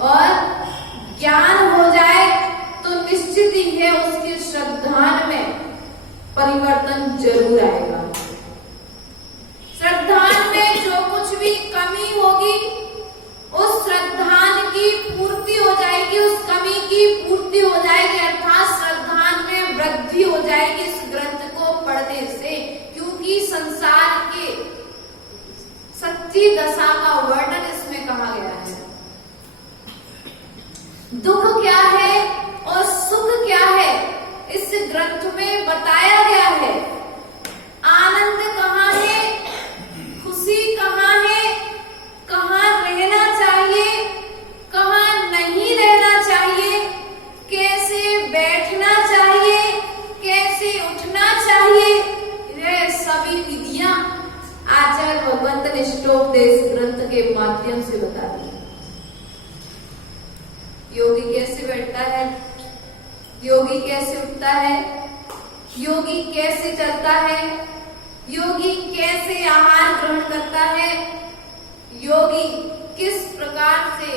और ज्ञान हो जाए तो परिवर्तन जरूर आएगा। श्रद्धान में जो कुछ भी कमी होगी उस श्रद्धान की पूर्ति हो जाएगी, उस कमी की पूर्ति हो जाएगी, अर्थात श्रद्धान में वृद्धि हो जाएगी इस ग्रंथ को पढ़ने से। क्योंकि संसार के सच्ची दशा का वर्णन इसमें कहा गया है। दुख क्या है और सुख क्या है इस ग्रंथ में बताया गया है। आनंद कहाँ है, खुशी कहाँ है, कहाँ रहना चाहिए, कहाँ नहीं रहना चाहिए, कैसे बैठना चाहिए, कैसे उठना चाहिए, ये सभी विधियां आचार्य भगवंत ने ष्टोपदेश ग्रंथ के माध्यम से बता दी। योगी कैसे बैठता है, योगी कैसे उठता है, योगी कैसे चलता है, योगी कैसे आहार ग्रहण करता है, योगी किस प्रकार से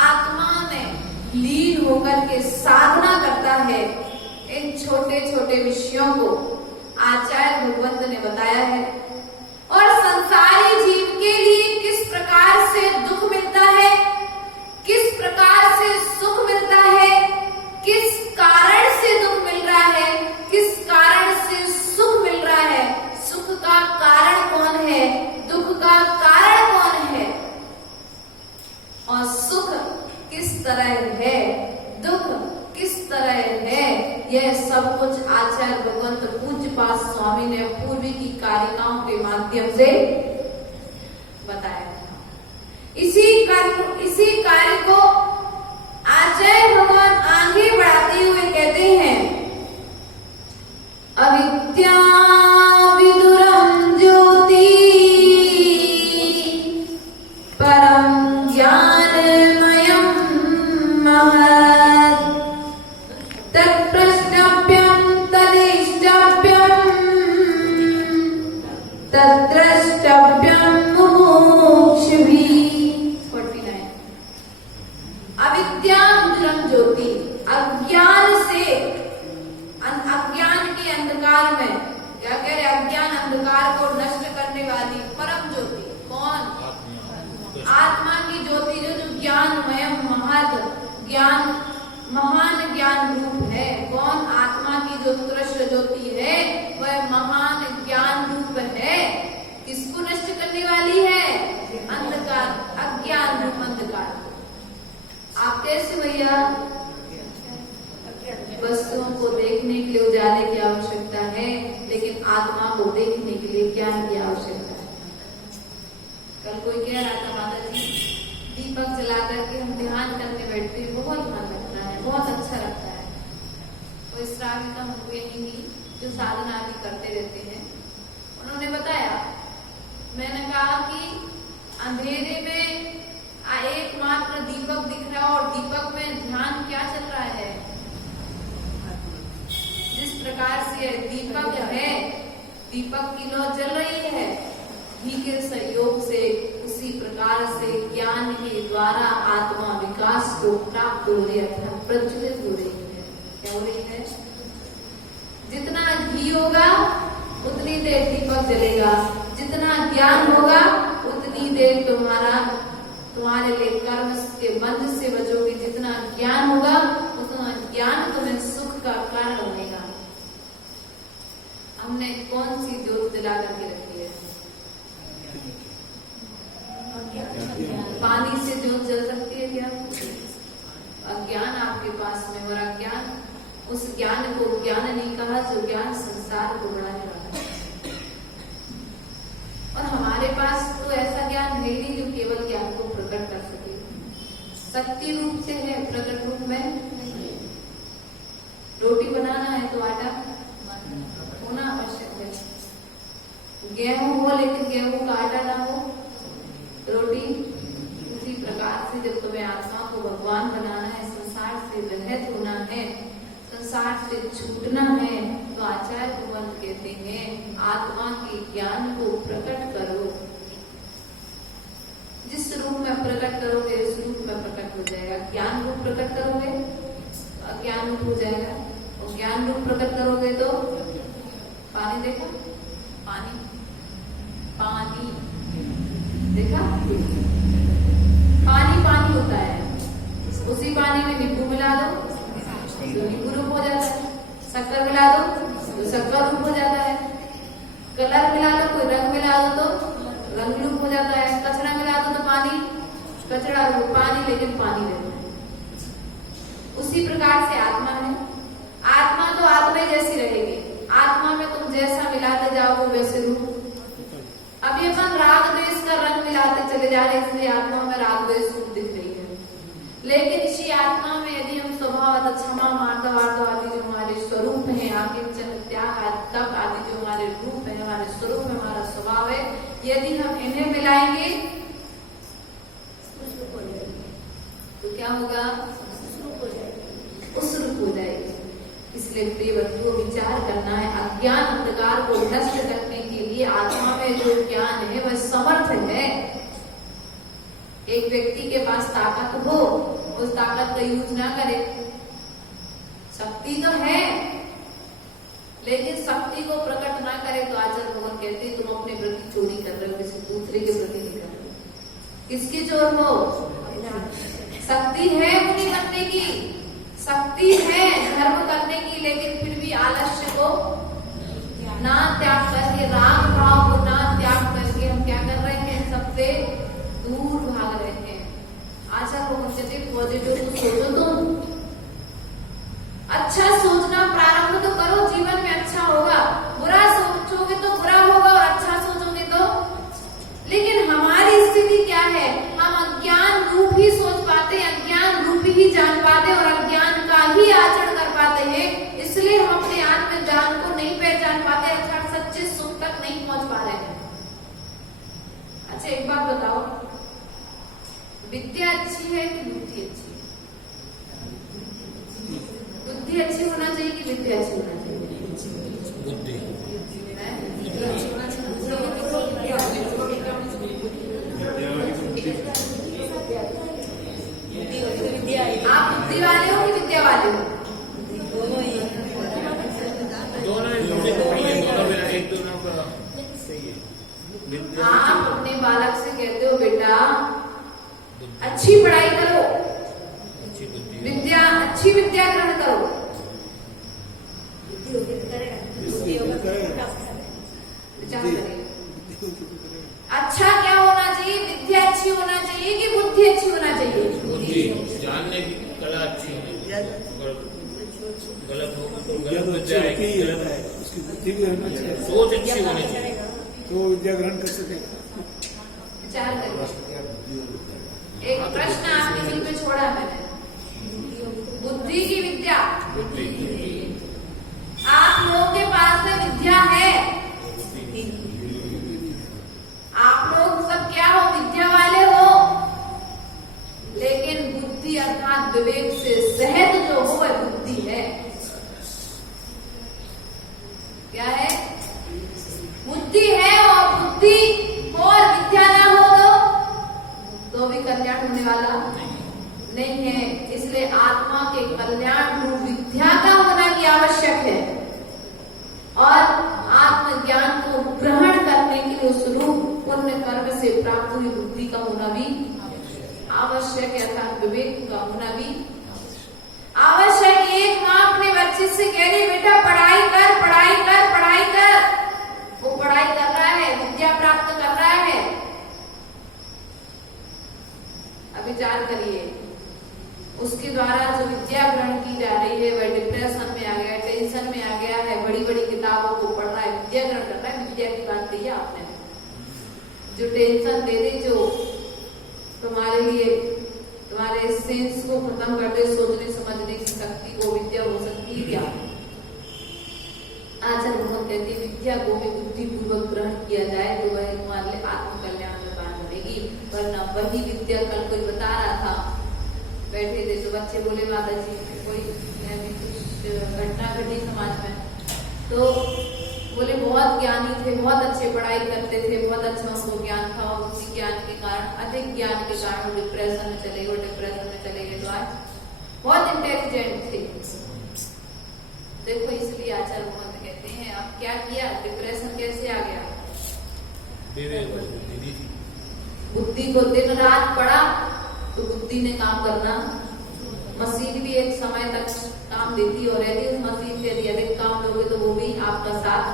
आत्मा में लीन होकर के साधना करता है, इन छोटे छोटे विषयों को आचार्य भगवंत ने बताया है। और संसारी जीव के लिए किस प्रकार से दुख मिलता है, किस प्रकार से सुख मिलता है, किस कारण से दुख मिल रहा है, किस कारण से सुख मिल रहा है, सुख का कारण कौन है, दुख का कारण कौन है, और सुख किस तरह है, दुख किस तरह है, यह सब कुछ आचार्य भगवंत पूज्यपाद स्वामी ने पूर्वी की कारिकाओं के माध्यम से बताया। इसी कार्य को आचार्य भगवान आगे बढ़ाते हुए कहते हैं, अविद्या विदुरम ज्योति परम ज्ञानमयं महत् तत्प्रष्टव्यं तदिष्टव्यं तद्द्रष्टव्यं मुमुक्षुभिः। अविद्या विदुरम ज्योति, अज्ञान से, अज्ञान के अंधकार में, क्या कह रहे, अज्ञान अंधकार को नष्ट करने वाली परम ज्योति कौन, आत्मा की ज्योति जो ज्ञानमय महत् ज्ञान, महान ज्ञान रूप है। कौन, आत्मा की जो उत्कृष्ट ज्योति है वह महान ज्ञान रूप है। किसको नष्ट करने वाली है, अंधकार, अज्ञान रूप अंधकार। आप कैसे भैया, वस्तुओं को देखने के लिए उजाले की आवश्यकता है, लेकिन आत्मा को देखने के लिए ज्ञान की आवश्यकता है। कल कोई कह रहा था, माता जी दीपक जला करके हम ध्यान करने बैठते हैं, बहुत मन लगता है, बहुत अच्छा लगता है। कोई श्राविका मुक्वेनी जो साधना आदि करते रहते हैं, उन्होंने बताया, मैंने कहा कि अंधेरे में एकमात्र दीपक दिख रहा और दीपक में ध्यान क्या चल रहा है। जिस प्रकार से दीपक है, दीपक की लौ जल रही है, घी के सहयोग से, उसी प्रकार से ज्ञान के द्वारा आत्मा विकास को प्राप्त हो रही है, प्रज्वलित हो रही है। क्या हो रही है, जितना घी होगा उतनी देर दीपक जलेगा, जितना ज्ञान होगा उतनी देर तुम्हारे लिए कर्म के बंध से बचोगे। जितना ज्ञान होगा उतना ज्ञान तुम्हें सुख का कारण बनेगा। हमने कौन सी ज्योत जला करके रखी है, पानी से ज्योत जल सकती है क्या? अज्ञान आपके पास में, और अज्ञान, उस ज्ञान को ज्ञान नहीं कहा जो ज्ञान संसार को बढ़ाने वाला है। और हमारे पास तो ऐसा ज्ञान है नहीं जो केवल ज्ञान को प्रकट कर सके। शक्ति रूप से है, प्रकट रूप में। रोटी बनाना है तो आटा होना आवश्यक है। गेहूं हो लेकिन गेहूं का आटा ना हो, रोटी। उसी प्रकार से जब तुम्हें आत्मा को भगवान बनाना है, संसार से रहित होना है, संसार से छूटना है, तो आचार्य भगवान कहते हैं आत्मा के ज्ञान को प्रकट करो। जिस रूप में प्रकट करोगे उस रूप में प्रकट हो जाएगा। ज्ञान रूप प्रकट करोगे अज्ञान रूप हो जाएगा। और ज्ञान रूप प्रकट करोगे तो पानी, देखा पानी, पानी देखा, पानी पानी होता है, उसी पानी में नींबू मिला दो तो नींबू रूप हो जाता है, शक्कर मिला दो तो शक्कर रूप हो जाता है, कलर मिला दो, कोई रंग मिला दो तो रंग रूप हो जाता है, कचरा मिला दो तो पानी कचरा रूप, पानी लेकिन पानी रहता है। उसी प्रकार से आत्मा है, आत्मा तो आत्मा जैसी रहेगी, आत्मा में तुम जैसा मिलाते जाओ वैसे रूप। अभी अपन राग द्वेष का रंग मिलाते चले जा रहे, इसलिए आत्मा में राग द्वेष रूप दिख रही है, लेकिन इसी आत्मा में यदि हम स्वभाव क्षमा मार्दव आदि जो हमारे स्वरूप है, आकिंचन त्याग तप आदि जो हमारे रूप है, हमारे स्वरूप में हमारा स्वभाव है, यदि हम इन्हें मिलाएंगे तो क्या होगा, उस रूप हो जाएगी। इसलिए प्रिय बंधुओं, विचार करना है, अज्ञान अंधकार को नष्ट करने के लिए आत्मा में जो ज्ञान है वह समर्थ है। एक व्यक्ति के पास ताकत हो, उस ताकत का यूज ना करे, शक्ति तो है लेकिन शक्ति को प्रकट ना करे तो आचार्य भगवान कहते हैं तुम अपने प्रति चोरी कर रहे हो, किसी दूसरे के प्रति नहीं कर रहे हो। किसकी चोर हो? शक्ति है मुनि बनने की, शक्ति है धर्म करने की, लेकिन फिर भी आलस्य को ना त्याग करके, राग भाव को ना त्याग करके हम क्या कर रहे हैं, सबसे दूर भाग रहे हैं। आचार्य भगवान कहते पॉजिटिव तो सोचो, तुम अच्छा सोचना प्रारंभ तो करो, जीवन में अच्छा होगा। बुरा सोचोगे तो बुरा होगा और अच्छा सोचोगे तो, लेकिन हमारी स्थिति क्या है, हम अज्ञान रूप ही सोच पाते, अज्ञान रूप ही जान पाते और अज्ञान का ही आचरण कर पाते हैं, इसलिए हम अपने आत्म ज्ञान को नहीं पहचान पाते, अर्थात सच्चे सुख तक नहीं पहुंच पा रहे हैं। अच्छा एक बात बताओ, विद्या अच्छी है कि बुद्धि अच्छी है? बुद्धि अच्छी होना चाहिए कि विद्या अच्छी होना चाहिए? बुद्धि। आप बुद्धि वाले हो कि विद्या वाले हो? दोनों ही, आप अपने बालक से कहते हो बेटा अच्छी पढ़ाई करो, विद्या अच्छी विद्या ग्रहण करो, विचार करिए अच्छा क्या होना चाहिए, विद्या अच्छी होना चाहिए कि बुद्धि अच्छी होना चाहिए? बुद्धि, जानने की कला अच्छी होनी चाहिए, गलत विद्या उसकी बुद्धि भी होनी चाहिए, सोच अच्छी होनी चाहिए तो विद्या ग्रहण कर सके। विचार करिए, एक प्रश्न आपके दिल में छोड़ा मैंने, बुद्धि की विद्या, आप लोगों के पास में विद्या है, आप लोग सब क्या हो, विद्या वाले हो, लेकिन बुद्धि अर्थात विवेक से सहज जो हो वह बुद्धि है। क्या है? बुद्धि है, और बुद्धि हो और विद्या ना हो तो भी कल्याण होने वाला नहीं है। इसलिए आत्मा के कल्याण रूप विद्या का होना भी आवश्यक है, और आत्मज्ञान को ग्रहण करने के लिए उस रूप पुण्य कर्म से प्राप्त हुई बुद्धि का होना भी आवश्यक है, अर्थात विवेक का होना भी आवश्यक। एक माँ अपने बच्चे से कह रही बेटा पढ़ाई कर, पढ़ाई कर, पढ़ाई कर, वो पढ़ाई कर रहा है, विद्या प्राप्त कर रहा है। अब विचार करिए, उसके द्वारा जो विद्या ग्रहण की जा रही है वह डिप्रेशन में आ गया, टेंशन में आ गया है, बड़ी बड़ी किताबों को पढ़ रहा है, विद्या ग्रहण कर रहा है। विद्या की बात कही आपने, जो टेंशन दे दे, जो तुम्हारे लिए तुम्हारे सेंस को खत्म कर दे, सोचने समझने की शक्ति को, विद्या हो सकती है क्या? आचार्य भगवान कहते हैं विद्या को भी बुद्धि पूर्वक ग्रहण किया जाए तो वह तुम्हारे लिए आत्म कल्याण में बात बनेगी। वरना वही विद्या, कल कोई बता रहा था, बैठे थे तो बच्चे बोले माता जी कोई कुछ घटना घटी समाज में, तो बोले बहुत ज्ञानी थे, बहुत अच्छे पढ़ाई करते थे, बहुत अच्छा उनको ज्ञान था, और उसी ज्ञान के कारण, अधिक ज्ञान के कारण डिप्रेशन में चले गए, डिप्रेशन में चले गए। तो आज बहुत इंटेलिजेंट थे, देखो इसलिए आचार्य भगवंत कहते हैं अब क्या किया, डिप्रेशन कैसे आ गया, बुद्धि को दिन रात पड़ा तो बुद्धि ने काम करना, मशीन भी एक समय तक काम देती और यदि उस मशीन से अधिक काम लोगे तो वो भी आपका साथ।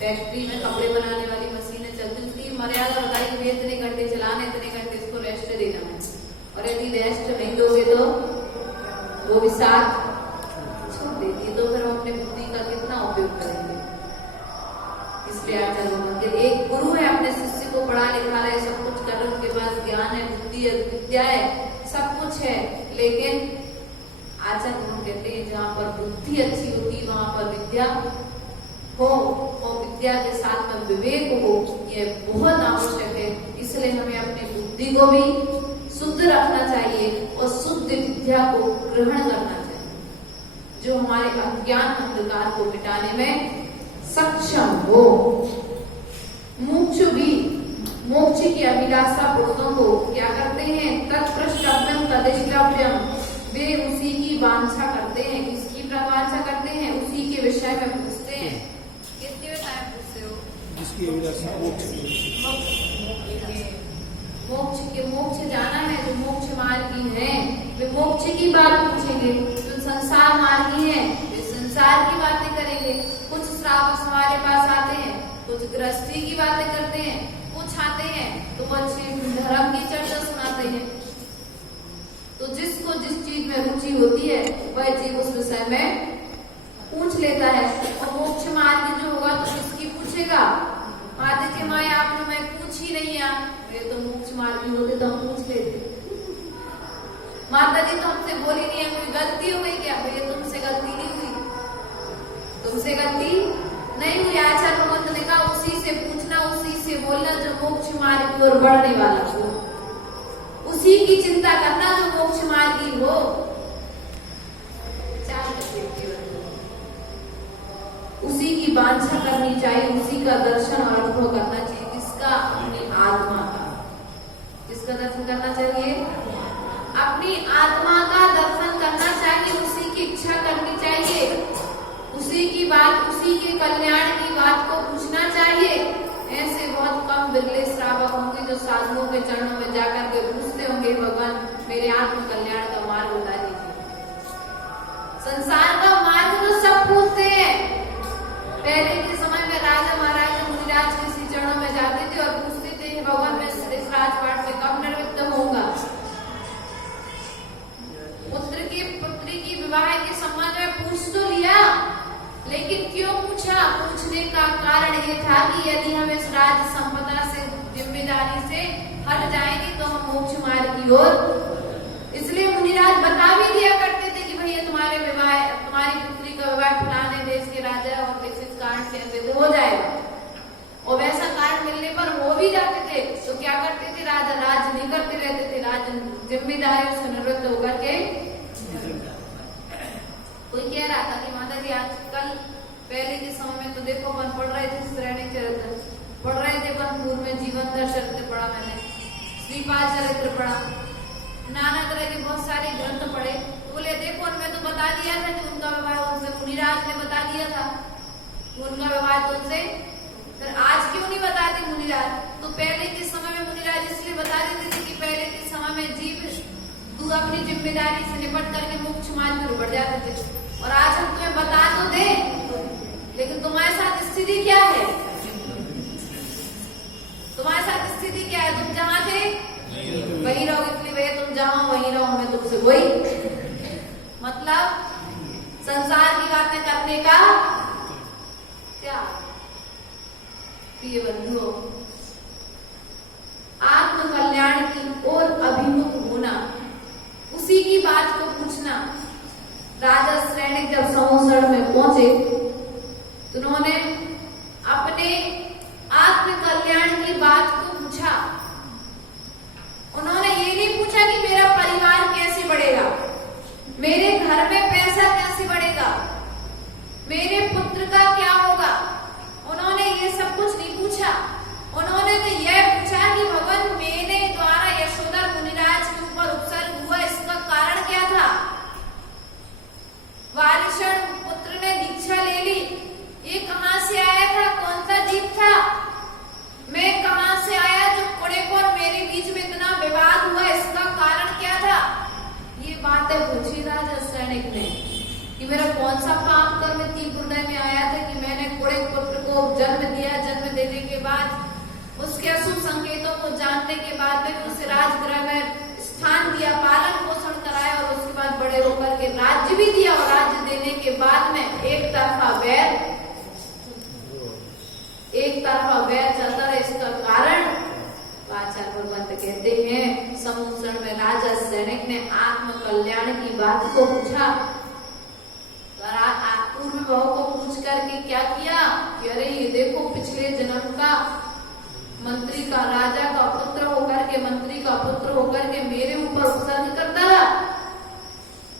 फैक्ट्री में कपड़े बनाने वाली मशीनें चलती, उसकी मर्यादा बताई कि इतने घंटे चलाना, इतने घंटे इसको रेस्ट देना है, और यदि रेस्ट नहीं दोगे तो वो भी साथ छोड़ देती है। तो फिर हम अपने बुद्धि का कितना उपयोग करेंगे। इसलिए आचार्य भगवंत एक गुरु है, अपने शिष्य को पढ़ा लिखा रहा है, सब कुछ कर रहे, उनके पास ज्ञान है, बुद्धि है, विद्या है, सब कुछ है, लेकिन आचार्य भगवंत कहते हैं जहाँ पर बुद्धि अच्छी होती वहां पर विद्या हो और विद्या के साथ में विवेक हो, यह बहुत आवश्यक है। इसलिए हमें अपनी बुद्धि को भी शुद्ध रखना चाहिए और शुद्ध विद्या को ग्रहण करना चाहिए, जो हमारे अज्ञान अंधकार को मिटाने में सक्षम हो। मुमुक्षु भी मोक्ष की अभिलाषा पुरुषों को क्या करते हैं, तत्प्रष्टव्यम तदिष्टव्यम, वे उसी की वांछा करते हैं। किसकी वांछा करते हैं, उसी के विषय में पूछते हैं। किसके विषय में पूछते हो, जिसकी अभिलाषा मोक्ष जाना है, जो मोक्ष मार्गी है वे मोक्ष की बात पूछेंगे, जो संसार मार्गी है वे संसार की बातें करेंगे। कुछ श्रावक हमारे पास आते हैं, कुछ गृहस्थी की बातें करते हैं, कुछ आते हैं तो वो अच्छे धर्म की चर्चा सुनाते हैं। तो जिसको जिस चीज में रुचि होती है वह चीज उस विषय में पूछ लेता है। और मोक्ष मार्ग जो होगा तो किसकी पूछेगा, माता जी माँ आपने मैं पूछ ही नहीं आ, ये तो मोक्ष मार्गी होते तो हम पूछ लेते। माता जी तो हमसे बोली नहीं है, कोई गलती हो गई क्या, भैया तुमसे गलती नहीं हुई, तुमसे गलती नहीं हुई। आचार्य भगवंत ने कहा उसी से पूछना, उसी से बोलना जो मोक्ष मार्ग की ओर बढ़ने वाला हो, उसी की चिंता करना जो मोक्ष मार्गी हो। उसी की वांछा करनी चाहिए, उसी का दर्शन और अनुभव करना चाहिए। किसका, अपनी आत्मा का। किसका दर्शन करना चाहिए, अपनी आत्मा का दर्शन करना चाहिए, उसी की इच्छा करनी चाहिए, उसी की बात, उसी के कल्याण की बात को पूछना चाहिए। ऐसे बहुत कम बिरले श्रावक होंगे जो साधुओं के चरणों में जाकर के पूछते होंगे भगवान मेरे आत्म कल्याण का मार्ग बता दीजिए। संसार का मार्ग तो सब पूछते हैं। पहले के समय में राजा महाराजा मुनिराज किसी चरणों में जाते थे और पूछते थे भगवान मैं इस राजपाट से कब निवृत्त होऊंगा। पुत्री की विवाह के संबंध में पूछ तो लिया, लेकिन क्यों पूछा, पूछने का कारण ये था कि यदि हम इस राज संपदा से जिम्मेदारी से हट जाएंगे तो हम मोक्ष मार्ग की ओर। इसलिए मुनिराज बता भी दिया करते थे कि भैया तुम्हारे विवाह, तुम्हारी पुत्री का विवाह फलाने देश के राजा और इस कारण से हो जाएगा। और वैसा कारण मिलने पर हो भी जाते थे तो क्या करते थे, राजा राज नहीं करते रहते थे, राज जिम्मेदारियों से निवृत्त होकर के। कोई कह रहा था कि माता जी आजकल पहले के समय में तो देखो अपन पढ़ रहे थे श्रेणी चरित्र, पढ़ रहे थे अपन पूर्व में जीवनधर चरित्र पढ़ा, मैंने श्रीपाल चरित्र पढ़ा, नाना तरह के बहुत सारे ग्रंथ पढ़े। बोले देखो उनमें तो बता दिया था कि उनका विवाह उनसे मुनिराज ने बता दिया था, उनका विवाह तो उनसे, फिर आज क्यों नहीं बताते मुनिराज। तो पहले के समय में मुनिराज इसलिए बता देते थे कि पहले के समय में जीव तू अपनी जिम्मेदारी से निपट करके मोक्ष मार्ग में बढ़ जाते थे। और आज हम तुम्हें बता तो दे, लेकिन तुम्हारे साथ स्थिति क्या है, तुम्हारे साथ स्थिति क्या है, तुम जहाँ थे वही रहो, इसलिए भैया तुम जहाँ वही रहो, हमें तुमसे वही मतलब संसार की बातें करने का क्या। प्रिय बंधुओं, आत्म कल्याण की ओर अभिमुख होना, उसी की बात को पूछना। राजा श्रेणिक जब संवत्सर में पहुंचे तो उन्होंने अपने आत्म कल्याण की बात को पूछा। उन्होंने ये नहीं पूछा कि मेरा परिवार कैसे बढ़ेगा, मेरे घर में पैसा कैसे बढ़ेगा, मेरे पुत्र का क्या होगा। उन्होंने ये सब कुछ नहीं पूछा। उन्होंने तो यह पूछा कि भगवान मेरे द्वारा यशोधर मुनिराज के ऊपर उपसर्ग हुआ, इसका कारण क्या था। वारिषण पुत्र सैनिक ने कि मेरा कौन सा पाप कर्म इतनी हृदय में आया था कि मैंने कुड़े पुत्र को जन्म दिया। जन्म देने के बाद उसके अशुभ संकेतों को जानने के बाद में उसे राजगृह में स्थान दिया, पालन पोषण कराया और उसके बाद बड़े होकर के राज्य भी दिया। और राज्य देने के बाद में एक तरफा वैर चलता रहा। इसका कारण आचार्य भगवंत कहते हैं, समुद्र में राजा सैनिक ने आत्म कल्याण की बात को पूछा। पूर्व भाव को पूछ करके क्या किया कि अरे ये देखो पिछले जन्म का मंत्री का, राजा का पुत्र होकर के, मंत्री का पुत्र होकर के मेरे ऊपर उत्सर्ग करता रहा।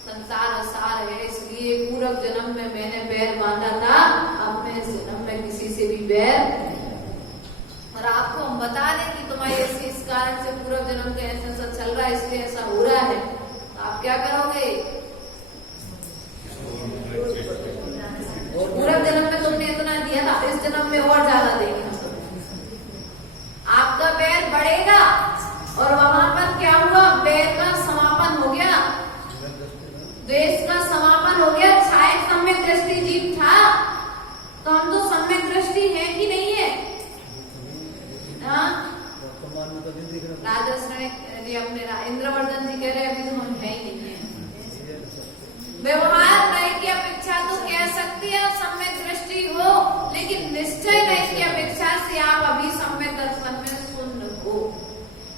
संसार असार है, इसलिए पूर्व जन्म में मैंने बैर बांधा था, अब मैं इस जन्म में किसी से भी बैर। और आपको हम बता दें कि तुम्हारे ऐसे इस कारण से पूर्व जन्म का ऐसा चल रहा है, इसलिए ऐसा हो रहा है, तो आप क्या करोगे? पूर्व जन्म में तुमने इतना दिया था, इस जन्म में और ज्यादा देंगे। आपका बैर बढ़ेगा और वहां पर क्या हुआ? बैर का समापन हो गया, द्वेष का समापन हो गया। शायद सम्यक दृष्टि जीव था, तो हम तो सम्यक दृष्टि है कि नहीं है? अपने इंद्रवर्धन जी कह रहे अभी तो हम है ही नहीं है। व्यवहार नहीं की अपेक्षा तो कह सकती है सम्यक दृष्टि हो, लेकिन निश्चय नहीं की अपेक्षा से आप अभी सम्यक दर्शन में शून्य हो।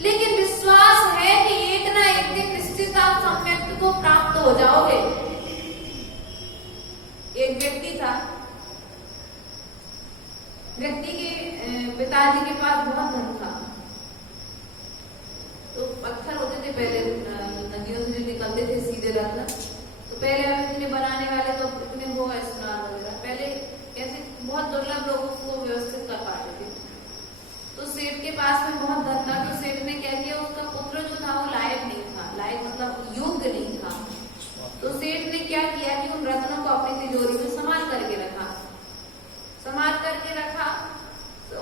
लेकिन विश्वास है कि एक ना एक दिन निश्चित आप सम्यक को प्राप्त हो जाओगे। एक व्यक्ति था, व्यक्ति के पिताजी के पास बहुत धन था, तो पत्थर होते थे पहले नदियों से जो निकलते थे सीधे रत्न, तो पहले हम इतने बनाने वाले तो इतने वो स्नान वगैरह पहले ऐसे बहुत दुर्लभ लोगों को व्यवस्थित कर पाते थे। तो सेठ के पास में बहुत धन था, तो सेठ ने क्या किया, उसका पुत्र जो था वो लायक नहीं था, लायक मतलब योग्य नहीं था। तो सेठ ने क्या किया कि उन रत्नों को अपनी तिजोरी में संभाल करके रखा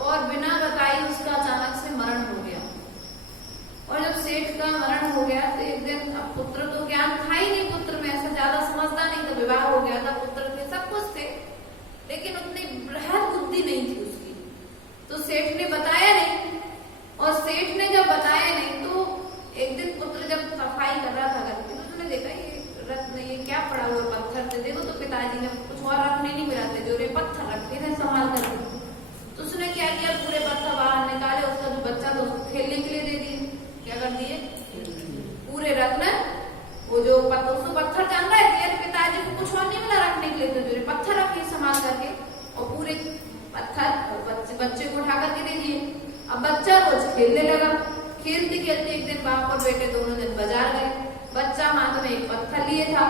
और बिना बताई उसका अचानक से मरण हो गया। और जब सेठ का मरण हो गया तो एक दिन, अब पुत्र तो ज्ञान था ही नहीं, पुत्र में ऐसा ज्यादा समझता नहीं था, विवाह हो गया था, पुत्र थे, सब कुछ थे, लेकिन उतनी बृहद बुद्धि नहीं थी उसकी। तो सेठ ने बताया नहीं, और सेठ ने जब बताया नहीं तो एक दिन पुत्र जब सफाई कर रहा था घर की, तो उसने देखा ये रत्न, ये क्या पड़ा हुआ पत्थर थे, देखो। तो पिताजी ने कुछ और रखने नहीं मिला थे, जो रे पत्थर रखे थे संभाल कर। तो उसने क्या किया, पूरे पत्थर बाहर निकाले, उसका जो बच्चा था उसको खेलने के लिए दे दिए। क्या कर दिए? पूरे रत्न, वो जो उसको पत्थर जान रहा है, पिताजी को कुछ और नहीं मिला रखने के लिए, तो जो पत्थर रखे संभाल करके, और पूरे पत्थर बच्चे को उठा करके दे दिए। अब बच्चा रोज खेलने लगा, खेलते खेलते एक दिन बाप और बेटे दोनों दिन बाजार गए। बच्चा हाथ में एक पत्थर लिए था,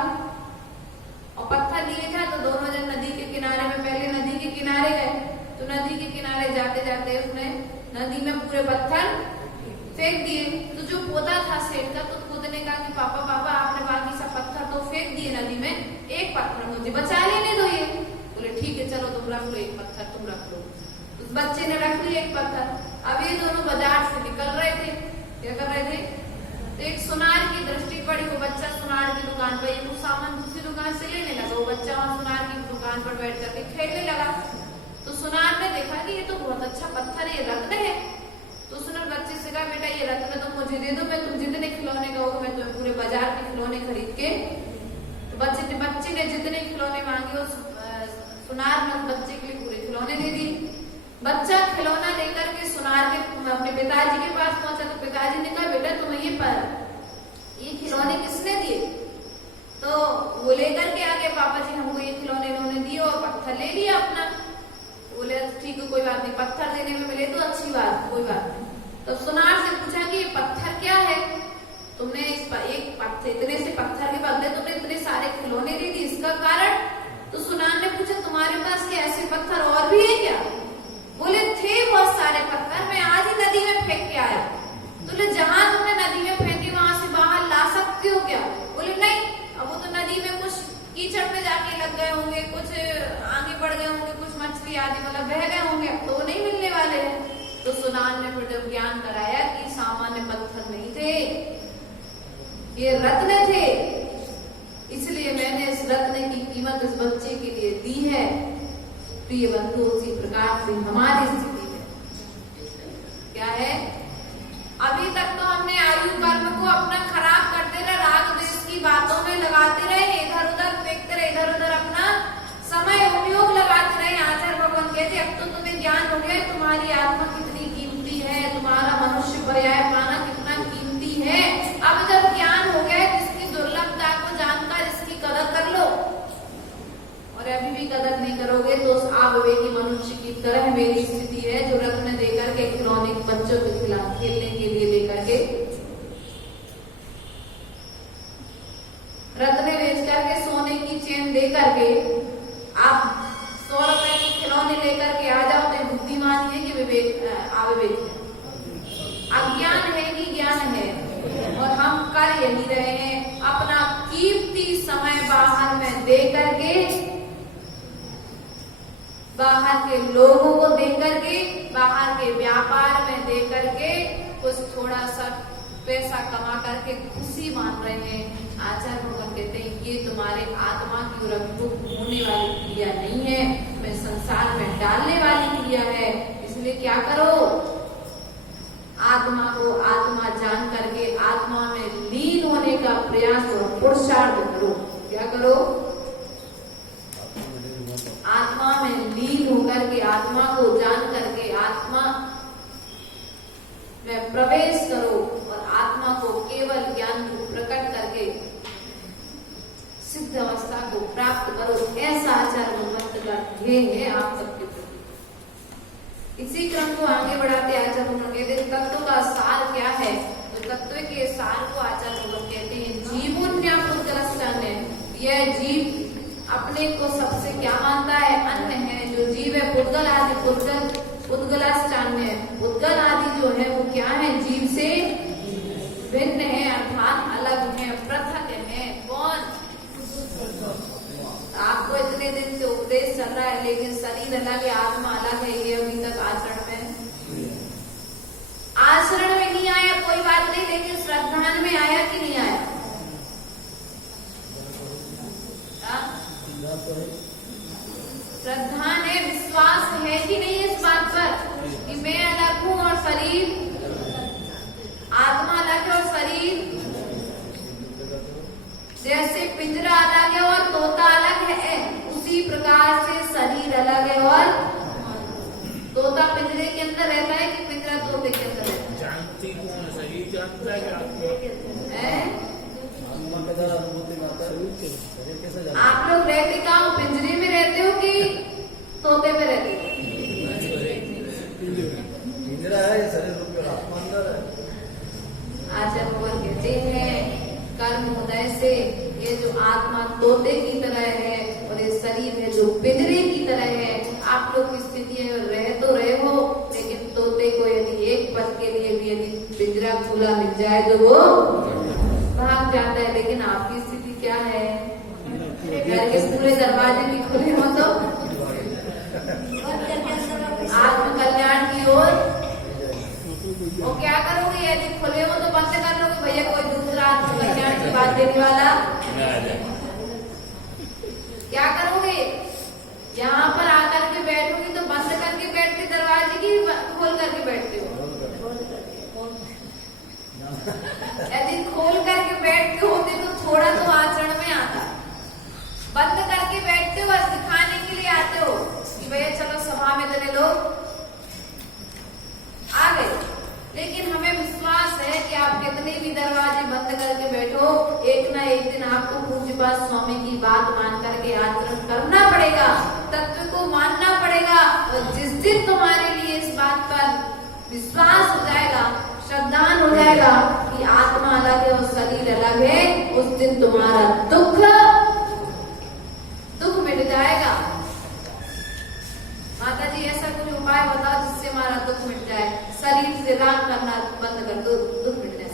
और पत्थर लिए था तो दोनों जन नदी के किनारे में, पहले नदी के किनारे गए, तो नदी के किनारे जाते जाते उसने नदी में पूरे पत्थर फेंक दिए। तो जो पोता था सेठ का, तो खुद ने कहा कि पापा पापा आपने बाकी सब पत्थर तो फेंक दिए नदी में, एक पत्थर मुझे बचा लेने दो। ये बोले ठीक है चलो तुम रख लो, एक पत्थर तुम रख लो। उस बच्चे ने रख लिया एक पत्थर। अब ये दोनों बाजार से निकल रहे थे, क्या कर रहे थे, तो एक सुनार की दृष्टि पड़ी। वो बच्चा सुनार की दुकान पर, ये सामान दूसरी दुकान से लेने लगा, वो बच्चा वहां सुनार की दुकान पर बैठ करके खेलने लगा। तो सुनार ने देखा कि ये तो बहुत अच्छा पत्थर है, ये रत्न है। तो उसने बच्चे से कहा बेटा ये रत्न तुम मुझे दे दो, मैं तुम जितने खिलौने कहोगे मैं तुम्हें पूरे बाजार के खिलौने खरीद के। तो बच्चे ने जितने खिलौने मांगे उस सुनार ने उस बच्चे के लिए पूरे खिलौने दे दिए। बच्चा खिलौना लेकर के सुनार के अपने पिताजी के पास पहुंचा, तो पिताजी ने कहा बेटा तुम्हें ये खिलौने किसने दिए? तो वो लेकर के आगे पापा जी हमको ये खिलौने इन्होंने दिए और पत्थर ले लिया अपना। बोले ठीक है कोई बात नहीं, पत्थर देने में मिले तो अच्छी बात, कोई बात नहीं। तो सुनार से पूछा कि ये पत्थर क्या है, तुमने एक पत्थर, इतने से पत्थर के बदले तुमने इतने सारे खिलौने दे दिए, इसका कारण? तो सुनार ने पूछा तुम्हारे पास क्या ऐसे पत्थर और भी है क्या? बोले थे बहुत सारे पत्थर, मैं आज ही नदी में फेंक के आया। बोले जहां तुमने नदी में फेंकी वहां से बाहर ला सकते हो क्या? बोले नहीं, अब वो तो नदी में कुछ कीचड़ में जाके लग गए होंगे, कुछ आगे बढ़ गए होंगे, कुछ मछली आदि मतलब बह गए होंगे, अब तो वो नहीं मिलने वाले हैं। तो सुनार ने फिर जब ज्ञान कराया कि सामान्य पत्थर नहीं थे, ये रत्न थे, इसलिए मैंने प्रिय बंधु, उसी प्रकार से हमारी स्थिति है क्या है? अभी तक तो हमने आयु कर्म को अपना खराब करते रहे, राग द्वेष की बातों में लगाते रहे, इधर उधर फेंकते रहे, इधर उधर अपना समय उपयोग लगाते रहे। आचार्य भगवान कहते अब तो तुम्हें ज्ञान हो गया, तुम्हारी आत्मा कितनी कीमती है, तुम्हारा मनुष्य पर्याय पाना कितना कीमती है। अब जब ज्ञान हो गया, जिसकी दुर्लभता को जानकर इसकी कदर कर लो, और अभी भी कदर नहीं करोगे तो उस अविवेकी मनुष्य की तरह मेरी स्थिति है, जो रत्न देकर के खिलौने बच्चों के खिलाफ खेलने के लिए लेकर के रत्न बेच करके सोने की चेन दे करके आप 100 रुपए के खिलौने लेकर के आ जाओ, तो बुद्धिमान है कि विवेक अविवेक है? अज्ञान है कि ज्ञान है? और हम कर यही रहे हैं, अपना कीमती समय बाहर में दे करके, बाहर के लोगों को दे करके, बाहर के व्यापार में दे करके कुछ थोड़ा सा पैसा कमा करके खुशी मान रहे हैं। आचार्य भगवान कहते हैं ये तुम्हारे आत्मा की ओर अभिमुख होने वाली क्रिया नहीं है, मैं संसार में डालने वाली क्रिया है। इसलिए क्या करो? आत्मा को आत्मा जान करके आत्मा में लीन होने का प्रयास और पुरुषार्थ करो। क्या करो? आत्मा में लीन होकर के, आत्मा को जान करके आत्मा में प्रवेश करो और आत्मा को केवल ज्ञान को प्रकट करके सिद्ध अवस्था को प्राप्त करो। ऐसा आचार्य भगवंत का ध्येय है आप सबके प्रति। इसी क्रम को आगे बढ़ाते आचार्य भगवान कहते हैं तत्व का सार क्या है? तो तत्व के सार को आचार्य भगवान कहते हैं जीवोन्या पुद्गलस्यान्य। यह जीव अपने को सबसे क्या मानता है? अन्य है। जो जीव है पुद्गल आदि, पुद्गलाश्चान्य, पुद्गल आदि जो है वो क्या है? जीव से भिन्न है, अर्थात अलग है, पृथक है। कौन? आपको इतने दिन से उपदेश चल रहा है, लेकिन शरीर अलग है, आत्मा अलग है, ये अभी तक आचरण में नहीं आया। कोई बात नहीं, लेकिन श्रद्धान में आया कि नहीं आया? श्रद्धा है, विश्वास है कि नहीं इस बात पर कि मैं अलग हूँ और शरीर, आत्मा अलग है और शरीर, जैसे पिंजरा अलग है और तोता अलग है, उसी प्रकार से शरीर अलग है और तोता पिंजरे के अंदर रहता है कि पिंजरा तोते के अंदर रहता है? जानती कौन? शरीर जानता है। आप लोग रहते कहाँ? पिंजरे में रहते हो कि तोते में रहते हो? पिंजरा है, शरीर रूप आत्मा अंदर है। आचार्य भगवान कहते हैं कर्म उदय से ये जो आत्मा तोते की तरह है और ये शरीर है जो पिंजरे की तरह है। आप लोग की स्थिति है, रह तो रहे हो, लेकिन तोते को यदि एक पल के लिए भी यदि पिंजरा खुला मिल जाए तो वो भाग जाता है। लेकिन आपकी स्थिति क्या है? घर के पूरे दरवाजे भी खुले हो तो आत्म कल्याण की ओर वो क्या करोगे? यदि खुले हो तो बंद कर लो, भैया कोई दूसरा आत्म कल्याण की बात देने वाला। क्या करोगे? यहाँ पर आकर के बैठोगे तो बंद करके बैठते दरवाजे की, खोल करके बैठते हो? यदि खोल करके बैठते होते तो थोड़ा तो आचरण में आता। बंद करके बैठते हो, बस दिखाने के लिए आते हो कि भैया चलो सभा में चले लोग आ गए। लेकिन हमें विश्वास है कि आप कितने भी दरवाजे बंद करके बैठो, एक ना एक दिन आपको पूज्यपाद स्वामी की बात मान करके आचरण करना पड़ेगा, तत्व को मानना पड़ेगा। और जिस दिन तुम्हारे लिए इस बात पर विश्वास हो जाएगा, श्रद्धान हो जाएगा कि आत्मा अलग है और शरीर अलग है, उस दिन तुम्हारा दुख मिट जाएगा। माता जी ऐसा कोई उपाय बताओ जिससे हमारा दुख मिट जाए। शरीर से राग करना बंद कर दो, दुख मिट जाए।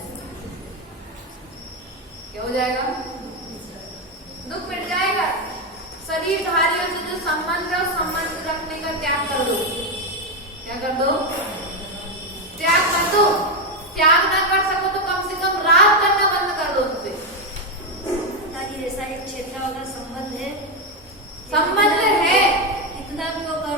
क्या हो जाएगा? दुख मिट जाएगा। शरीरधारियों से जो संबंध है, संबंध रखने का त्याग कर दो। क्या कर दो? त्याग कर दो। त्याग ना कर सको तो कम से कम राग करना बंद कर दो उससे। ऐसा एक क्षेत्र वाला संबंध है, संबंध है कितना भी वो कर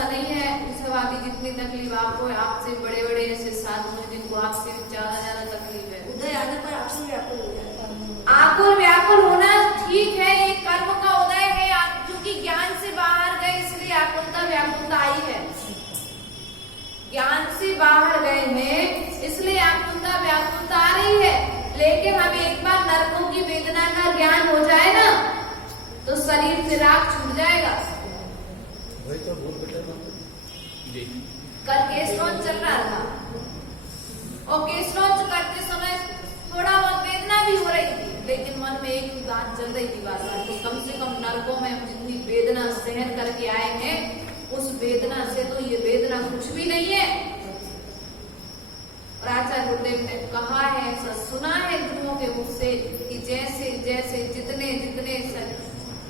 ऐसा नहीं है। सब अभी जितनी तकलीफ आपको है, आपसे बड़े बड़े ऐसे साधु हैं जिनको आपसे ज्यादा तकलीफ है। उदय आने पर आकुल व्याकुल हो जाता है। आकुल व्याकुल होना ठीक है, ये कर्म का उदय है। क्योंकि ज्ञान से बाहर गए इसलिए आकुलता व्याकुलता आई है। ज्ञान से बाहर गए हैं इसलिए आकुलता व्याकुलता आ रही है। लेकिन हमें एक बार नरकों की वेदना का ज्ञान हो जाए ना तो शरीर से राग छूट जाएगा। वही तो भूल बेटा जी। कल केस लॉन्च चल रहा था और केस लॉन्च करते समय थोड़ा बहुत वेदना भी हो रही थी, लेकिन मन में एक ही बात चल रही थी बार बार कि कम से कम नरकों में हम जितनी वेदना सहन करके आए हैं उस वेदना से तो ये वेदना कुछ भी नहीं है। और आचार्य गुरुदेव ने कहा है, ऐसा सुना है गुरुओं के मुख से कि जैसे जैसे जितने जितने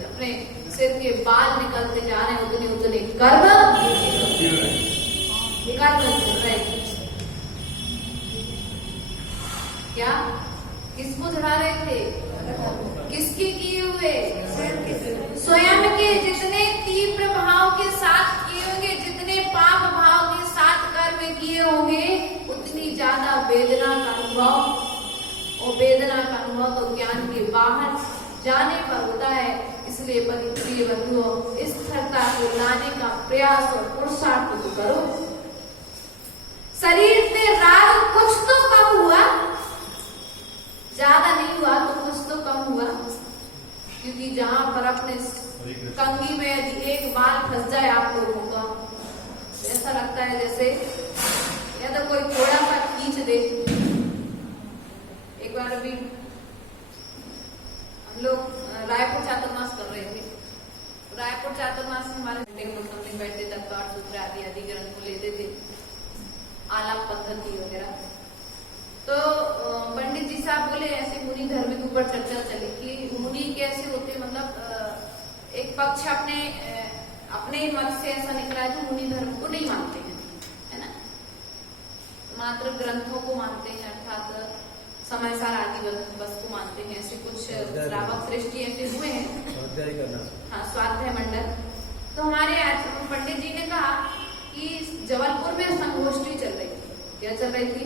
अपने सिर के बाल निकलते जा रहे हैं उतने उतने कर्म कर रहे। क्या किसको चढ़ा रहे थे? किसके किए हुए? स्वयं के। जितने तीव्र भाव के साथ किए होंगे, जितने पाप भाव के साथ कर्म किए होंगे उतनी ज्यादा वेदना का अनुभव। और वेदना का अनुभव तो ज्ञान के बाहर जाने पर होता है। इसलिए प्रिय बंधुओं, स्थिरता को लाने का प्रयास और पुरुषार्थ तो करो। शरीर से राग कुछ तो कम हुआ, ज्यादा नहीं हुआ तो कुछ तो कम हुआ। क्योंकि जहां पर अपने कंघी में यदि एक बाल फंस जाए आप लोगों का, ऐसा लगता है जैसे या तो कोई थोड़ा सा खींच दे। एक बार अभी हम लोग रायपुर चातुर्मास कर रहे थे। रायपुर चातुर्मास में हमारे समथिंग बैठते तब पाठ सूत्र आदि आदि ग्रंथ को लेते थे, आलाप पद्धति वगैरह। तो पंडित जी साहब बोले ऐसे मुनि धर्म के ऊपर चर्चा चली कि मुनि कैसे होते, मतलब एक पक्ष अपने मत से ऐसा निकला है जो मुनि धर्म को नहीं मानते हैं, है ना, मात्र ग्रंथों को मानते हैं, अर्थात समय सार आदि वस्तु मानते हैं। ऐसे कुछ श्रावक सृष्टि ऐसे हुए हैं। हाँ, स्वाध्याय मंडल। तो हमारे पंडित जी ने कहा कि जबलपुर में संगोष्ठी चल रही थी। क्या चल रही थी?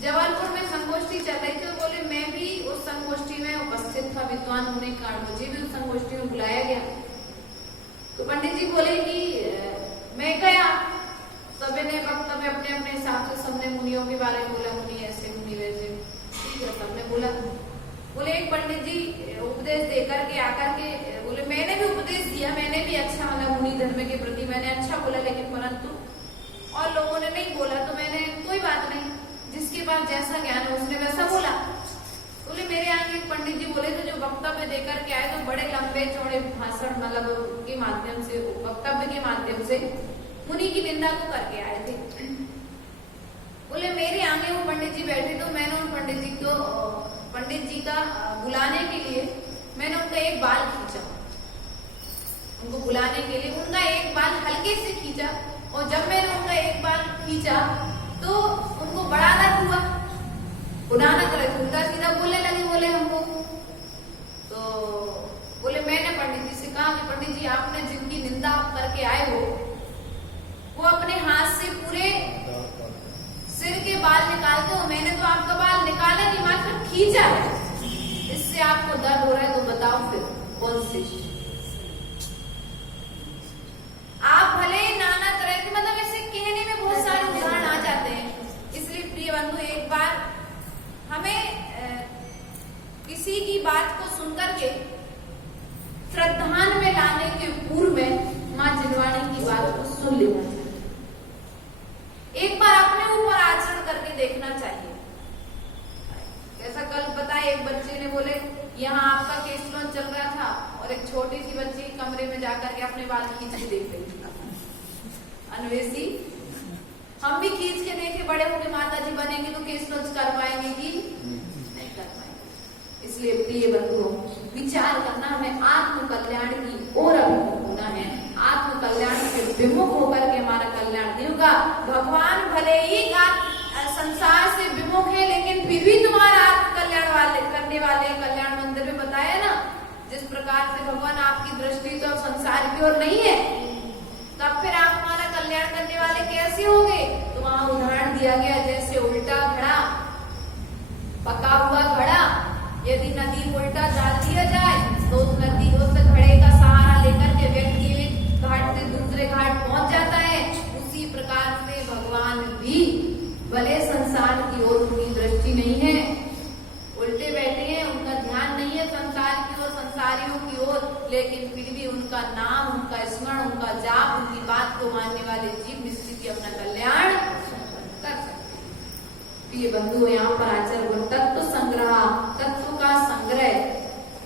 जबलपुर में संगोष्ठी चल रही थी। बोले मैं भी उस संगोष्ठी में उपस्थित था, विद्वान होने के कारण मुझे भी उस संगोष्ठी में बुलाया गया। तो पंडित जी बोले कि मैं गया, सबे ने वक्तव्य अपने अपने हिसाब से सबने मुनियों के बारे में बोला, मुनि ऐसे मुनि वैसे, ठीक है, सबने बोला। बोले एक पंडित जी उपदेश देकर के आकर के बोले मैंने भी उपदेश दिया, मैंने भी अच्छा, मतलब मुनि धर्म के प्रति मैंने अच्छा बोला, लेकिन परंतु और लोगों ने नहीं बोला तो मैंने कोई बात नहीं, जिसके पास जैसा ज्ञान है उसने वैसा बोला। बोले मेरे आगे पंडित जी बोले तो जो वक्तव्य देकर के आए तो बड़े लंबे चौड़े भाषण मतलब के माध्यम से, वक्तव्य के माध्यम से मुनि की निंदा को करके आए थे। बोले मेरे आगे वो पंडित जी बैठे तो मैंने उन पंडित जी का बुलाने के लिए मैंने उनका एक बाल खींचा, उनको बुलाने के लिए उनका एक बाल हल्के से खींचा। और जब मैंने उनका एक बाल खींचा तो उनको बड़ा दर्द हुआ, उड़ाना करे उल्टा सीधा बोलने लगे, बोले हमको। तो बोले मैंने पंडित जी से कहा कि पंडित जी आपने जिनकी निंदा करके आए हो वो अपने हाथ से पूरे सिर के बाल निकालते हो, मैंने तो आपका बाल निकाला नहीं, मात्र खींचा है, इससे आपको दर्द हो रहा है, तो बताओ फिर कौन सी? आप भले नाना तरह के, मतलब ऐसे कहने में बहुत सारे उदाहरण आ जाते हैं। इसलिए प्रिय बंधु, एक बार हमें किसी की बात को सुनकर के श्रद्धान में लाने के पूर्व में माँ जिनवाणी की बात को सुन लेना चाहिए। एक बार अपने ऊपर आचरण करके देखना चाहिए। जैसा कल बताया, एक बच्चे ने बोले यहाँ आपका केस लॉन्च चल रहा था और एक छोटी सी बच्ची कमरे में जाकर के अपने बाल खींच के देख रही थी। अन्वेषी, हम भी खींच के देखे, बड़े होके माता जी बनेंगे तो केस लॉन्च कर पाएंगे कि नहीं कर पाएंगे। इसलिए प्रिय बंधुओं, विचार करना, हमें आत्म कल्याण की ओर अभिमुख होना है। आत्म कल्याण के विमुख होकर के हमारा कल्याण नहीं होगा। भगवान भले ही संसार से विमुख है, लेकिन फिर भी तुम्हारा आत्म कल्याण करने वाले, कल्याण मंदिर में बताया ना, जिस प्रकार से भगवान आपकी दृष्टि तो संसार की ओर नहीं है, तो तब फिर आप हमारा कल्याण करने वाले कैसे होगे? तो वहां उदाहरण दिया गया जैसे उल्टा घड़ा, पका हुआ घड़ा, यदि नदी उल्टा डाल दिया जाए तो उस नदी उस घड़े का सहारा लेकर के व्यक्ति एक घाट से दूसरे घाट पहुंच जाता है। उसी प्रकार से भगवान भी भले संसार की ओर उनकी दृष्टि नहीं है, उल्टे बैठे हैं, उनका ध्यान नहीं है संसार की ओर, संसारियों की ओर, लेकिन फिर भी उनका नाम, उनका स्मरण, उनका जाप, उनकी बात को मानने वाले जीव निश्चित ही अपना कल्याण कर सकते। प्रिय बंधु, यहाँ पर आचार्य तत्व संग्रह, तत्व का संग्रह,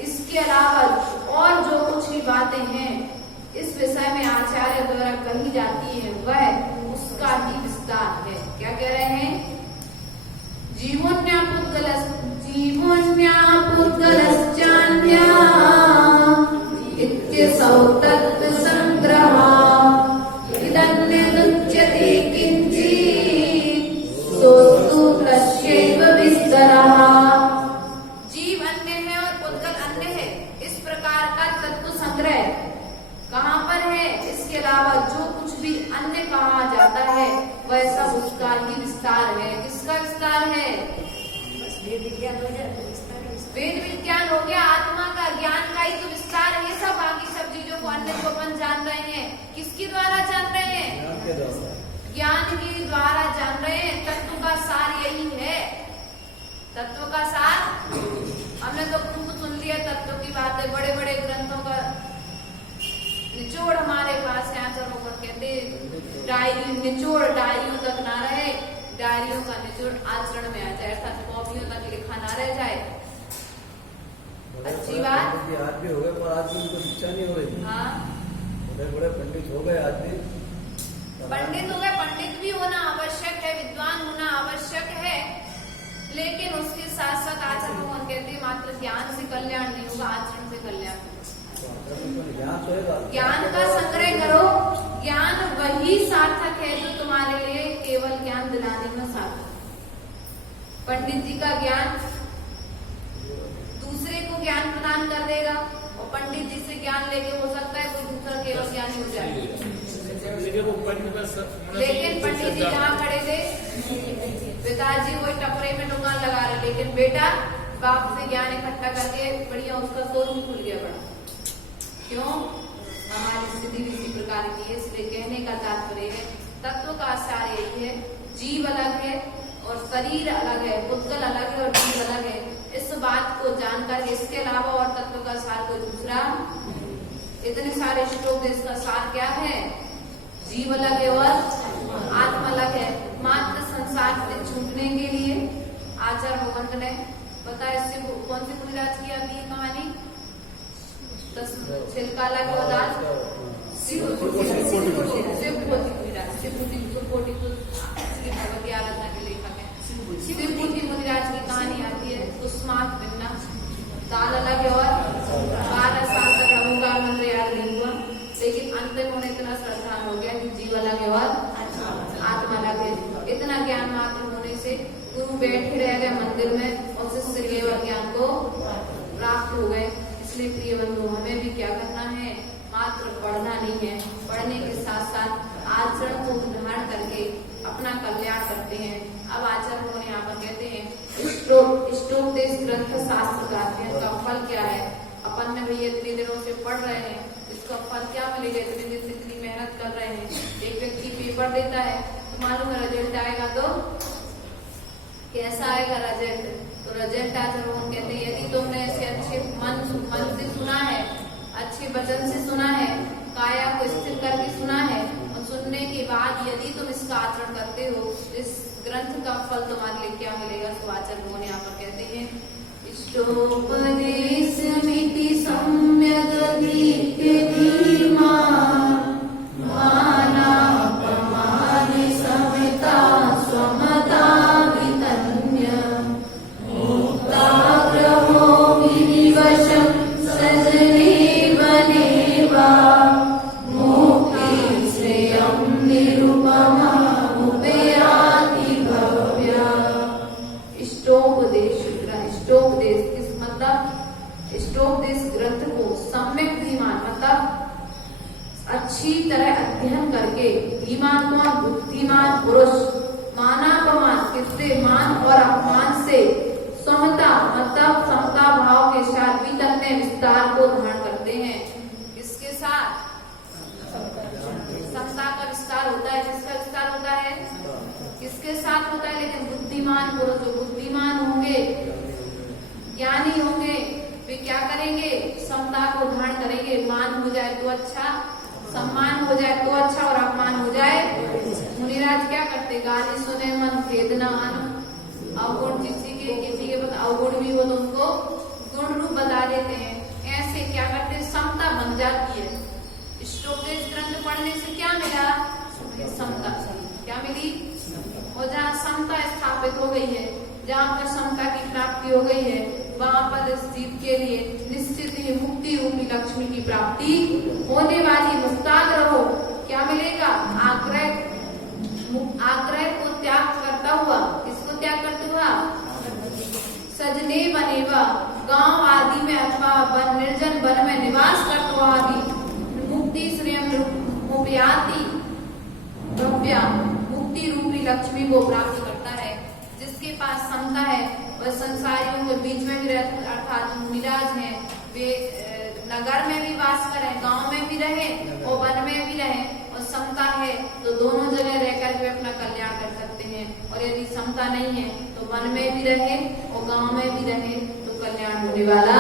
इसके अलावा और जो कुछ भी बातें हैं इस विषय में आचार्य द्वारा कही जाती है वह उसका ही विस्तार है। क्या कह रहे हैं? जीवोन्या पुद्गलश्चान्या इत्यसौ तत्व संग्रह इदन्यनुच्यते किंचित् सोऽस्तु तस्यैव विस्तरः। जीव अन्य है और पुद्गल अन्य है, इस प्रकार का तत्व संग्रह कहाँ पर है? इसके अलावा जो कुछ भी अन्य कहा जाता है वह सब उसका ही विस्तार है। किसका विस्तार है? वेद विज्ञान हो जाए, वेद विज्ञान हो गया, आत्मा का ज्ञान का ही तो विस्तार है। सब बाकी सब चीजों को अन्य को अपन जान रहे हैं, किसके द्वारा जान रहे हैं? ज्ञान के द्वारा जान रहे हैं। तत्व का सार यही है। तत्व का सार हमने तो खूब सुन लिया, तत्व की बातें, बड़े बड़े ग्रंथों का निचोड़ हमारे पास यहाँ पर कहते डायरी, निचोड़ डायरियों तक ना रहे, डायरियों का निचोड़ आचरण में आ जाए, अर्थात कॉपियों तक लिखा ना रह जाए। अच्छी बात। आज भी हो गए पर आज भी उनको शिक्षा नहीं हो रही। हाँ, बड़े बड़े पंडित हो गए आज भी। पंडित हो गए, पंडित भी होना आवश्यक है, विद्वान होना आवश्यक है, लेकिन उसके साथ साथ आचरण भगवान कहते हैं मात्र ज्ञान से कल्याण नहीं होगा, आचरण से कल्याण। ज्ञान का संग्रह करो, ज्ञान वही सार्थक है जो तुम्हारे लिए केवल ज्ञान दिलाने में सार्थक। पंडित जी का ज्ञान दूसरे को ज्ञान प्रदान कर देगा, और पंडित जी से ज्ञान लेके हो सकता है कोई दूसरा केवल ज्ञानी हो जाए। लेकिन पंडित जी जहाँ खड़े थे, पिताजी वही टपरे में दुकान लगा रहे, लेकिन बेटा बाप से ज्ञान इकट्ठा करके बढ़िया उसका शोरूम खुल गया बड़ा। क्यों? हमारी स्थिति भी इसी प्रकार की है। इसलिए कहने का तात्पर्य है तत्व का सार यही है, जीव अलग है और शरीर अलग है, पुद्गल अलग है और जीव अलग है। इस बात को जानकर इसके अलावा और तत्व का सार कोई दूसरा, इतने सारे श्लोक में इसका सार क्या है? जीव अलग है और आत्मा अलग है। मात्र संसार से छूटने के लिए आचार्य भगवंत ने बताया। इससे कौन सी मुनिराज की आती है कहानी? छिलका अलग और दाल भगवती आराधना के लेखक है। शिवभूति मुनिराज की कहानी आती है। कुसुमात भिन्ना, दाल अलग है और 12 साल तक ओंकार मंत्र याद नहीं हुआ, लेकिन अंत में उन्हें इतना श्रद्धान हो गया कि जीव अलग है और आत्मा अलग है। इतना ज्ञान मात्र होने से गुरु बैठे रह गए मंदिर में और शिष्य केवल ज्ञान को प्राप्त हो गए। इसलिए प्रिय बंधु, हमें भी क्या करना है? मात्र पढ़ना नहीं है, पढ़ने के साथ साथ आचरण को उदाहरण करके अपना कल्याण करते हैं। अब आचरण को यहाँ पर कहते हैं इष्टोपदेश ग्रंथ शास्त्र का अध्ययन का फल क्या है? अपन ने भैया इतने दिनों से पढ़ रहे हैं, इसका फल क्या मिलेगा? इतने दिन से इतनी मेहनत कर रहे हैं, एक व्यक्ति पेपर देता है तो मालूम है रिजल्ट आएगा तो कैसा आएगा रिजल्ट? तो रिजल्ट आचरण कहते हैं यदि तुमने ऐसे अच्छे मन से सुना है, अच्छे वचन से सुना है, काया को स्थिर करके सुना है, और सुनने के बाद यदि तुम इसका आचरण करते हो, इस ग्रंथ का फल तुम्हारे लिए क्या मिलेगा? तो आचार्य भगवान यहाँ पर कहते हैं इष्टोपदेशमिति सम्यग् दीप्ते धीमा मानापमाने समिता स्वमता वितन्य मुक्ताग्रहो विनिवशं सजने वनेवा मुक्ति श्रेयं निरुपमा उपयाति भव्या। इष्टोपदेश किस मतलब इष्टोपदेश ग्रंथ को सम्यक धीमान मतलब अच्छी तरह अध्ययन संयम करके धीमान कौन, बुद्धिमान पुरुष मानापमान किससे, मान और अपमान से समता मतलब समता भाव के साथ वितरण में विस्तार को धारण करते हैं। किसके साथ? समता का विस्तार होता है। किसका विस्तार होता है? किसके साथ होता है? लेकिन बुद्धिमान पुरुष जो बुद्धिमान होंगे, ज्ञानी होंगे, वे क्या करेंगे? समता को धारण करेंगे। मान हो जाए तो अच्छा, सम्मान हो जाए तो अच्छा, और अपमान हो जाए। मुनिराज क्या करते? गाली सुने मन खेद न मानो। अवगुण किसी के अवगुण भी हो तो उनको गुण रूप बता देते हैं। ऐसे क्या करते? समता बन जाती है। इष्टोपदेश ग्रंथ पढ़ने से क्या मिला? समता। क्या मिली? और जहाँ समता स्थापित हो गई है, जहाँ पर समता की प्राप्ति हो गई है, वहाँ पर इस जीव के लिए निश्चित ही मुक्ति रूपी लक्ष्मी की प्राप्ति होने वाली। मुक्ताग्रह हो क्या मिलेगा? आग्रह को त्याग करता हुआ, किसको त्याग करते हुआ? सजने बनेवा गांव आदि में अथवा वन निर्जन वन में निवास करता हुआ भी मुक्ति श्रेयम मुक्ति रूपी लक्ष्मी को प्राप्त करता है। जिसके पास समता है वह संसारियों के बीच में भी रहते, अर्थात मुनिराज हैं, वे नगर में भी वास करें, गांव में भी रहे और वन में भी रहे। और समता है तो दोनों जगह रहकर वे अपना कल्याण कर सकते हैं। और यदि समता नहीं है तो वन में भी रहे और गांव में भी रहे तो कल्याण होने वाला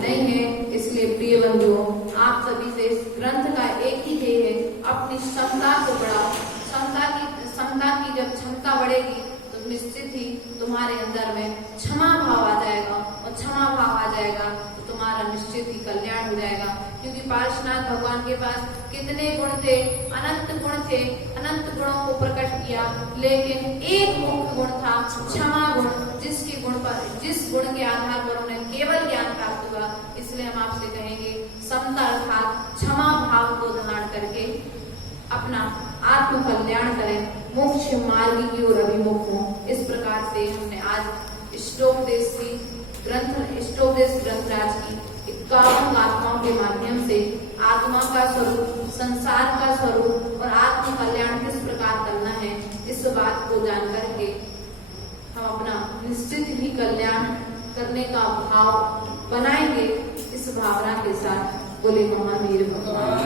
नहीं है। इसलिए प्रिय बंधुओं, आप सभी से इस ग्रंथ का एक ही ध्येय है, अपनी समता को बढ़ाओ। समता की जब क्षमता बढ़ेगी तो निश्चित ही तुम्हारे अंदर में क्षमा भाव आ जाएगा, और क्षमा भाव आ जाएगा तो तुम्हारा निश्चित ही कल्याण हो जाएगा। क्योंकि पार्श्वनाथ भगवान के पास कितने गुण थे? अनंत गुण थे। अनंत गुणों को प्रकट किया, लेकिन एक मुख्य गुण था क्षमा गुण, जिस गुण के आधार पर उन्हें केवल ज्ञान प्राप्त हुआ। इसलिए हम आपसे कहेंगे समता अर्थात क्षमा भाव को धारण करके अपना आत्म कल्याण करें, मोक्ष मार्ग की ओर अभिमुख हो। इस प्रकार से हमने आज इष्टोपदेश ग्रंथराज की 51 गाथाओं के माध्यम से आत्मा का स्वरूप, संसार का स्वरूप और आत्म कल्याण किस प्रकार करना है, इस बात को जान करके हम अपना निश्चित ही कल्याण करने का भाव बनाएंगे। इस भावना के साथ बोले महावीर भगवान।